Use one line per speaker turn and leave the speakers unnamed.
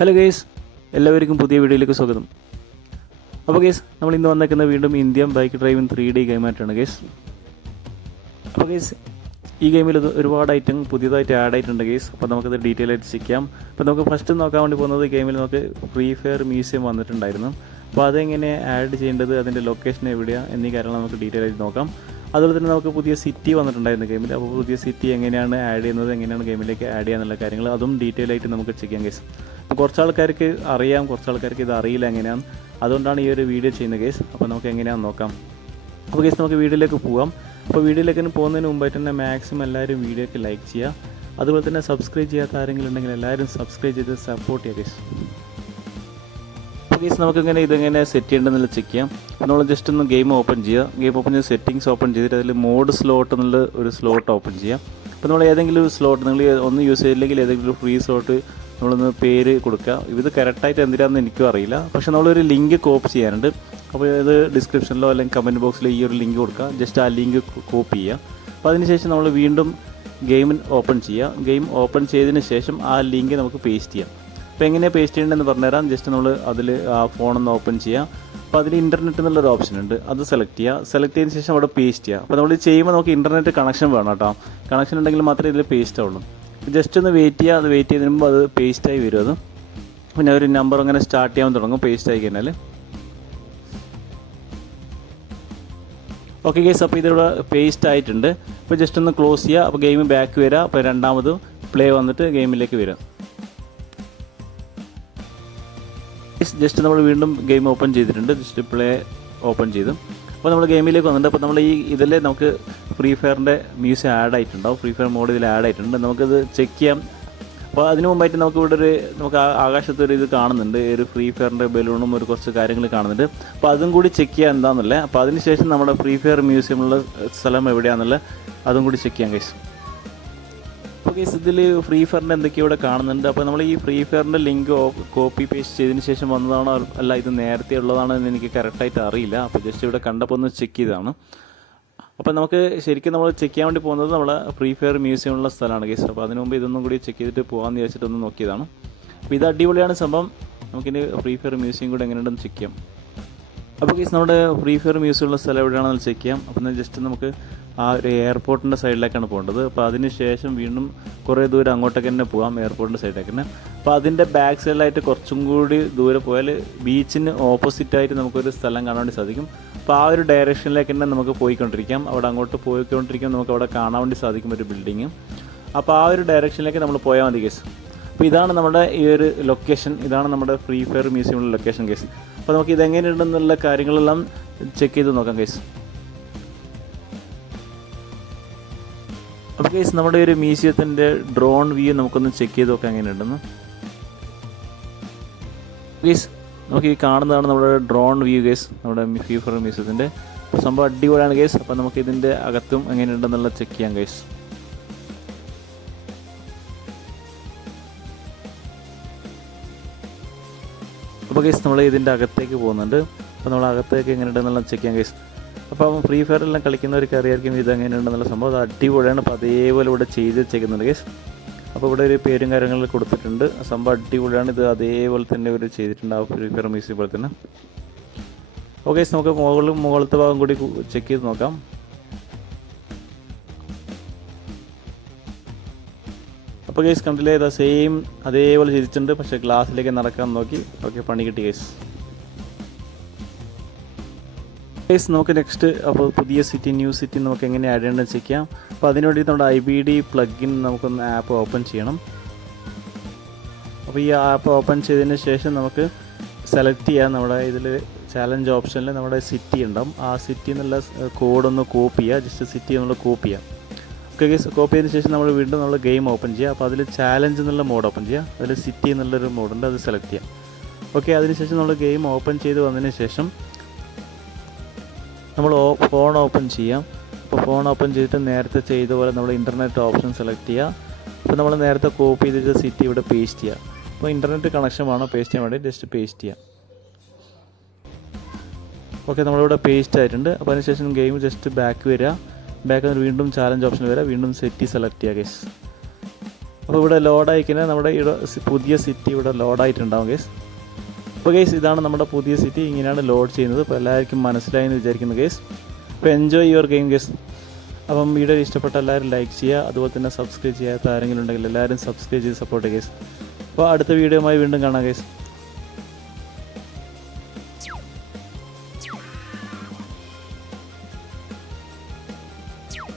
Hello guys എല്ലാവർക്കും പുതിയ വീഡിയോയിലേക്ക് സ്വാഗതം. അപ്പോൾ ഗേസ് നമ്മൾ ഇന്ന് വന്നേക്കുന്ന വീണ്ടും Indian bike driving three D ഗെയിമായിട്ടാണ് guys. അപ്പോൾ ഗേസ് ഈ ഗെയിമിൽ ഒരുപാട് ഐറ്റം പുതിയതായിട്ട് ആഡ് ആയിട്ടുണ്ട് ഗേസ്. അപ്പോൾ നമുക്കത് ഡീറ്റെയിൽ ആയിട്ട് ചെയ്യാം അപ്പോൾ നമുക്ക് ഫസ്റ്റ് നോക്കാൻ വേണ്ടി പോകുന്നത് ഗെയിമിൽ നമുക്ക് ഫ്രീ ഫയർ മ്യൂസിയം വന്നിട്ടുണ്ടായിരുന്നു. അപ്പോൾ അതെങ്ങനെ ആഡ് ചെയ്യേണ്ടത് അതിന്റെ ലൊക്കേഷൻ എവിടെയാണ് എന്നീ കാര്യങ്ങൾ നമുക്ക് ഡീറ്റെയിൽ ആയിട്ട് നോക്കാം. അതുപോലെ തന്നെ നമുക്ക് പുതിയ സിറ്റി വന്നിട്ടുണ്ടായിരുന്നു ഗെയിമിൽ അപ്പോൾ പുതിയ സിറ്റി എങ്ങനെയാണ് ആഡ് ചെയ്യുന്നത് എങ്ങനെയാണ് ഗെയിമിലേക്ക് ആഡ് ചെയ്യാന്നുള്ള കാര്യങ്ങൾ അതും ഡീറ്റെയിൽ ആയിട്ട് നമുക്ക് ചെയ്യാം അപ്പോൾ കുറച്ച് ആൾക്കാർക്ക് അറിയാം കുറച്ച് ആൾക്കാർക്ക് ഇത് അറിയില്ല എങ്ങനെയാണ് അതുകൊണ്ടാണ് ഈ ഒരു വീഡിയോ ചെയ്യുന്നത് കേസ് അപ്പോൾ നമുക്ക് എങ്ങനെയാണെന്ന് നോക്കാം. അപ്പോൾ കേസ് നമുക്ക് വീഡിയോയിലേക്ക് പോകാം അപ്പോൾ വീഡിയോയിലേക്ക് പോകുന്നതിന് മുമ്പായിട്ട് തന്നെ മാക്സിമം എല്ലാവരും വീഡിയോക്ക് ലൈക്ക് ചെയ്യുക. അതുപോലെ തന്നെ സബ്സ്ക്രൈബ് ചെയ്യാത്ത ആരെങ്കിലും ഉണ്ടെങ്കിൽ എല്ലാവരും സബ്സ്ക്രൈബ് ചെയ്ത് സപ്പോർട്ട് ചെയ്യുക കേസ് അപ്പോൾ കേസ് നമുക്കിങ്ങനെ ഇതെങ്ങനെ സെറ്റ് ചെയ്യേണ്ടതെന്നുള്ള ചെക്ക് ചെയ്യാം. നമ്മൾ ജസ്റ്റ് ഒന്ന് ഗെയിം ഓപ്പൺ ചെയ്യുക. ഗെയിം ഓപ്പൺ ചെയ്ത് സെറ്റിങ്സ് ഓപ്പൺ ചെയ്തിട്ട് അതിൽ മോഡ് സ്ലോട്ട് എന്നുള്ള ഒരു സ്ലോട്ട് ഓപ്പൺ ചെയ്യാം. അപ്പോൾ നമ്മൾ ഏതെങ്കിലും ഒരു സ്ലോട്ട് നിങ്ങൾ ഒന്ന് യൂസ് ചെയ്തില്ലെങ്കിൽ ഏതെങ്കിലും ഫ്രീ സ്ലോട്ട് നമ്മളൊന്ന് പേര് കൊടുക്കുക. ഇത് കറക്റ്റായിട്ട് എന്തിനാണെന്ന് എനിക്കും അറിയില്ല. പക്ഷേ നമ്മളൊരു ലിങ്ക് കോപ്പി ചെയ്യാനുണ്ട്. അപ്പോൾ ഇത് ഡിസ്ക്രിപ്ഷനിലോ അല്ലെങ്കിൽ കമന്റ് ബോക്സിലോ ഈ ഒരു ലിങ്ക് കൊടുക്കുക. ജസ്റ്റ് ആ ലിങ്ക് കോപ്പി ചെയ്യുക. അപ്പോൾ അതിനുശേഷം നമ്മൾ വീണ്ടും ഗെയിം ഓപ്പൺ ചെയ്യുക. ഗെയിം ഓപ്പൺ ചെയ്തതിന് ശേഷം ആ ലിങ്ക് നമുക്ക് പേസ്റ്റ് ചെയ്യാം. അപ്പോൾ എങ്ങനെയാണ് പേസ്റ്റ് ചെയ്യേണ്ടതെന്ന് പറഞ്ഞുതരാം. ജസ്റ്റ് നമ്മൾ അതിൽ ആ ഫോണൊന്ന് ഓപ്പൺ ചെയ്യുക. അപ്പോൾ അതിൽ ഇന്റർനെറ്റ് എന്നുള്ളൊരു ഓപ്ഷൻ ഉണ്ട്. അത് സെലക്ട് ചെയ്യുക. സെലക്ട് ചെയ്തതിന് ശേഷം അവിടെ പേസ്റ്റ് ചെയ്യുക. അപ്പോൾ നമ്മൾ ചെയ്യുമ്പോൾ നമുക്ക് ഇന്റർനെറ്റ് കണക്ഷൻ വേണം കേട്ടോ. കണക്ഷൻ ഉണ്ടെങ്കിൽ മാത്രമേ ഇതിൽ പേസ്റ്റ് ആവുള്ളൂ. ജസ്റ്റ് ഒന്ന് വെയിറ്റ് ചെയ്യുക അത് വെയിറ്റ് ചെയ്ത് മുമ്പ് അത് പേസ്റ്റായി വരും അത്. പിന്നെ ഒരു നമ്പർ അങ്ങനെ സ്റ്റാർട്ട് ചെയ്യാൻ തുടങ്ങും. പേസ്റ്റ് ആയി കഴിഞ്ഞാൽ ഓക്കെ ഗേസ് അപ്പോൾ ഇതിവിടെ പേസ്റ്റ് ആയിട്ടുണ്ട്. അപ്പോൾ ജസ്റ്റ് ഒന്ന് ക്ലോസ് ചെയ്യുക അപ്പോൾ ഗെയിം ബാക്ക് വരിക അപ്പോൾ രണ്ടാമത് പ്ലേ വന്നിട്ട് ഗെയിമിലേക്ക് വരിക ജസ്റ്റ് നമ്മൾ വീണ്ടും ഗെയിം ഓപ്പൺ ചെയ്തിട്ടുണ്ട്. ജസ്റ്റ് പ്ലേ ഓപ്പൺ ചെയ്തു. അപ്പോൾ നമ്മൾ ഗെയിമിലേക്ക് വന്നിട്ടുണ്ട്. അപ്പോൾ നമ്മൾ ഈ ഇതിൽ നമുക്ക് ഫ്രീ ഫയറിന്റെ മ്യൂസിയം ആഡ് ആയിട്ടുണ്ടാവും. ഫ്രീ ഫയർ മോഡ് ഇതിൽ ആഡ് ആയിട്ടുണ്ട്. നമുക്കിത് ചെക്ക് ചെയ്യാം. അപ്പോൾ അതിന് മുമ്പായിട്ട് നമുക്ക് ഇവിടെ ഒരു നമുക്ക് ആകാശത്ത് ഒരു ഇത് കാണുന്നുണ്ട്. ഒരു ഫ്രീ ഫയറിന്റെ ബലൂണും ഒരു കുറച്ച് കാര്യങ്ങൾ കാണുന്നുണ്ട്. അപ്പോൾ അതും കൂടി ചെക്ക് ചെയ്യാൻ എന്താണെന്നല്ല അപ്പോൾ അതിനുശേഷം നമ്മുടെ ഫ്രീ ഫയർ മ്യൂസിയമുള്ള സ്ഥലം എവിടെയാണെന്നുള്ള അതും കൂടി ചെക്ക് ചെയ്യാം കൈസ് അപ്പോൾ കേസ് ഇതിൽ ഫ്രീ ഫയറിന്റെ എന്തൊക്കെയോ ഇവിടെ കാണുന്നുണ്ട്. അപ്പോൾ നമ്മൾ ഈ ഫ്രീ ഫയറിന്റെ ലിങ്ക് കോപ്പി പേസ്റ്റ് ചെയ്തതിന് ശേഷം വന്നതാണോ അല്ല ഇത് നേരത്തെ ഉള്ളതാണോ എന്ന് എനിക്ക് കറക്റ്റായിട്ട് അറിയില്ല. അപ്പോൾ ജസ്റ്റ് ഇവിടെ കണ്ടപ്പോൾ ഒന്ന് ചെക്ക് ചെയ്തതാണ്. അപ്പോൾ നമുക്ക് ശരിക്കും നമ്മൾ ചെക്ക് ചെയ്യാൻ വേണ്ടി പോകുന്നത് നമ്മളെ ഫ്രീ ഫയർ മ്യൂസിയം ഉള്ള സ്ഥലമാണ് കേസ് അപ്പോൾ അതിനു മുമ്പ് ഇതൊന്നും കൂടി ചെക്ക് ചെയ്തിട്ട് പോകാമെന്ന് വിചാരിച്ചിട്ട് ഒന്ന് നോക്കിയതാണ്. അപ്പോൾ ഇത് അടിപൊളിയാണ് സംഭവം. നമുക്കിനി ഫ്രീ ഫയർ മ്യൂസിയം കൂടെ എങ്ങനെയുണ്ടെന്ന് ചെക്ക് ചെയ്യാം. അപ്പോൾ കേസ് നമ്മുടെ ഫ്രീ ഫയർ മ്യൂസിയം ഉള്ള സ്ഥലം എവിടെയാണെന്ന് ചെക്ക് ചെയ്യാം അപ്പോൾ ജസ്റ്റ് നമുക്ക് ആ ഒരു എയർപോർട്ടിന്റെ സൈഡിലേക്കാണ് പോകേണ്ടത്. അപ്പോൾ അതിന് ശേഷം വീണ്ടും കുറേ ദൂരം അങ്ങോട്ടേക്ക് തന്നെ പോകാം എയർപോർട്ടിന്റെ സൈഡിലേക്ക് തന്നെ. അപ്പോൾ അതിന്റെ ബാക്ക് സൈഡിലായിട്ട് കുറച്ചും കൂടി ദൂരെ പോയാൽ ബീച്ചിന് ഓപ്പോസിറ്റായിട്ട് നമുക്കൊരു സ്ഥലം കാണാൻ വേണ്ടി സാധിക്കും. അപ്പോൾ ആ ഒരു ഡയറക്ഷനിലേക്ക് തന്നെ നമുക്ക് പോയിക്കൊണ്ടിരിക്കാം. അവിടെ അങ്ങോട്ട് പോയിക്കൊണ്ടിരിക്കാം നമുക്ക് അവിടെ കാണാൻ വേണ്ടി സാധിക്കും ഒരു ബിൽഡിങ് അപ്പോൾ ആ ഒരു ഡയറക്ഷനിലേക്ക് നമ്മൾ പോയാൽ മതി കേസ് അപ്പോൾ ഇതാണ് നമ്മുടെ ഈ ഒരു ലൊക്കേഷൻ ഇതാണ് നമ്മുടെ ഫ്രീ ഫയർ മ്യൂസിയമുള്ള ലൊക്കേഷൻ കേസ് അപ്പോൾ നമുക്ക് ഇതെങ്ങനെയുണ്ടെന്നുള്ള കാര്യങ്ങളെല്ലാം ചെക്ക് ചെയ്ത് നോക്കാം കേസ് അപ്പോൾ കേസ് നമ്മുടെ ഒരു മ്യൂസിയത്തിന്റെ ഡ്രോൺ വ്യൂ നമുക്കൊന്ന് ചെക്ക് ചെയ്ത് നോക്കാം എങ്ങനെയുണ്ടെന്ന്. കേസ് നമുക്ക് ഈ കാണുന്നതാണ് നമ്മുടെ ഡ്രോൺ വ്യൂ കേസ് നമ്മുടെ ഫ്രീ ഫയർ മ്യൂസിയത്തിന്റെ സംഭവം അടിപൊളിയാണ് കേസ് അപ്പോൾ നമുക്ക് ഇതിന്റെ അകത്തും എങ്ങനെയുണ്ടെന്നുള്ള ചെക്ക് ചെയ്യാം കേസ് അപ്പോൾ കേസ് നമ്മൾ ഇതിന്റെ അകത്തേക്ക് പോകുന്നുണ്ട്. അപ്പോൾ നമ്മൾ അകത്തേക്ക് എങ്ങനെ എങ്ങനെയുണ്ടെന്നുള്ള ചെക്ക് ചെയ്യാം കേസ് അവൻ ഫ്രീ ഫയറെല്ലാം കളിക്കുന്നവർക്ക് അറിയാമായിരിക്കും ഇത് എങ്ങനെയുണ്ടെന്നുള്ള സംഭവം. അത് അടിപൊളിയാണ്. അപ്പോൾ അതേപോലെ ഇവിടെ ചെയ്ത് വെച്ചേക്കുന്നുണ്ട് കേസ് അപ്പോൾ ഇവിടെ ഒരു പേരും കാര്യങ്ങളും കൊടുത്തിട്ടുണ്ട്. സംഭവം അടിപൊളിയാണ്. ഇത് അതേപോലെ തന്നെ ഇവർ ചെയ്തിട്ടുണ്ട്. ആ ഫ്രീ ഫയർ മ്യൂസിയം പോലെ തന്നെ. ഓക്കെ നമുക്ക് മുകളിൽ മുകളിലത്തെ ഭാഗം കൂടി ചെക്ക് ചെയ്ത് നോക്കാം. അപ്പോൾ കേസ് കണ്ടില്ലേ? ഇതാ സെയിം അതേപോലെ ചിരിച്ചിട്ടുണ്ട് പക്ഷേ ഗ്ലാസ്സിലേക്ക് നടക്കാൻ നോക്കി. ഓക്കെ പണി കിട്ടി കേസ് കേസ് നമുക്ക് നെക്സ്റ്റ് അപ്പോൾ പുതിയ സിറ്റി ന്യൂ സിറ്റി നമുക്ക് എങ്ങനെ ആഡ് ചെയ്യണമെന്ന് ചെക്ക് ചെയ്യാം. അപ്പോൾ അതിനുവേണ്ടി നമ്മുടെ ഐ ബി ഡി പ്ലഗിൻ നമുക്കൊന്ന് ആപ്പ് ഓപ്പൺ ചെയ്യണം. അപ്പോൾ ഈ ആപ്പ് ഓപ്പൺ ചെയ്തതിന് ശേഷം നമുക്ക് സെലക്ട് ചെയ്യാം. നമ്മുടെ ഇതിൽ ചാലഞ്ച് ഓപ്ഷനിൽ നമ്മുടെ സിറ്റി ഉണ്ടാവും. ആ സിറ്റി എന്നുള്ള കോഡൊന്ന് കോപ്പി ചെയ്യുക. ജസ്റ്റ് സിറ്റി എന്നുള്ള കോപ്പി ചെയ്യുക ഓക്കെ കോപ്പി ചെയ്തതിന് ശേഷം നമ്മൾ വീണ്ടും നമ്മൾ ഗെയിം ഓപ്പൺ ചെയ്യുക അപ്പോൾ അതിൽ ചാലഞ്ച് എന്നുള്ള മോഡ് ഓപ്പൺ ചെയ്യുക അതിൽ സിറ്റി എന്നുള്ളൊരു മോഡുണ്ട് അത് സെലക്ട് ചെയ്യാം. ഓക്കെ അതിനുശേഷം നമ്മൾ ഗെയിം ഓപ്പൺ ചെയ്ത് വന്നതിന് ശേഷം നമ്മൾ ഫോൺ ഓപ്പൺ ചെയ്യാം. അപ്പോൾ ഫോൺ ഓപ്പൺ ചെയ്തിട്ട് നേരത്തെ ചെയ്ത പോലെ നമ്മൾ ഇന്റർനെറ്റ് ഓപ്ഷൻ സെലക്ട് ചെയ്യുക അപ്പോൾ നമ്മൾ നേരത്തെ കോപ്പി ചെയ്തിട്ട് സിറ്റി ഇവിടെ പേസ്റ്റ് ചെയ്യുക അപ്പോൾ ഇന്റർനെറ്റ് കണക്ഷൻ വേണം പേസ്റ്റ് ചെയ്യാൻ വേണ്ടി ജസ്റ്റ് പേസ്റ്റ് ചെയ്യാം. ഓക്കെ നമ്മളിവിടെ പേസ്റ്റ് ആയിട്ടുണ്ട്. അപ്പോൾ അതിനുശേഷം ഗെയിം ജസ്റ്റ് ബാക്ക് വരിക. ബാക്ക് വീണ്ടും ചാലഞ്ച് ഓപ്ഷൻ വരിക വീണ്ടും സെറ്റി സെലക്ട് ചെയ്യുക കേസ് അപ്പോൾ ഇവിടെ ലോഡായിക്കഴിഞ്ഞാൽ നമ്മുടെ പുതിയ സിറ്റി ഇവിടെ ലോഡായിട്ടുണ്ടാവും ഗേസ് അപ്പോൾ ഗേസ് ഇതാണ് നമ്മുടെ പുതിയ സിറ്റി ഇങ്ങനെയാണ് ലോഡ് ചെയ്യുന്നത്. അപ്പോൾ എല്ലാവർക്കും മനസ്സിലായി എന്ന് വിചാരിക്കുന്നു ഗേസ് അപ്പോൾ എൻജോയ് യുവർ ഗെയിം ഗേസ് അപ്പം വീഡിയോ ഇഷ്ടപ്പെട്ട എല്ലാവരും ലൈക്ക് ചെയ്യുക. അതുപോലെ തന്നെ സബ്സ്ക്രൈബ് ചെയ്യാത്ത ആരെങ്കിലും ഉണ്ടെങ്കിൽ എല്ലാവരും സബ്സ്ക്രൈബ് ചെയ്ത് സപ്പോർട്ട് ഗേസ് അപ്പോൾ അടുത്ത വീഡിയോയുമായി വീണ്ടും കാണാം ഗേസ്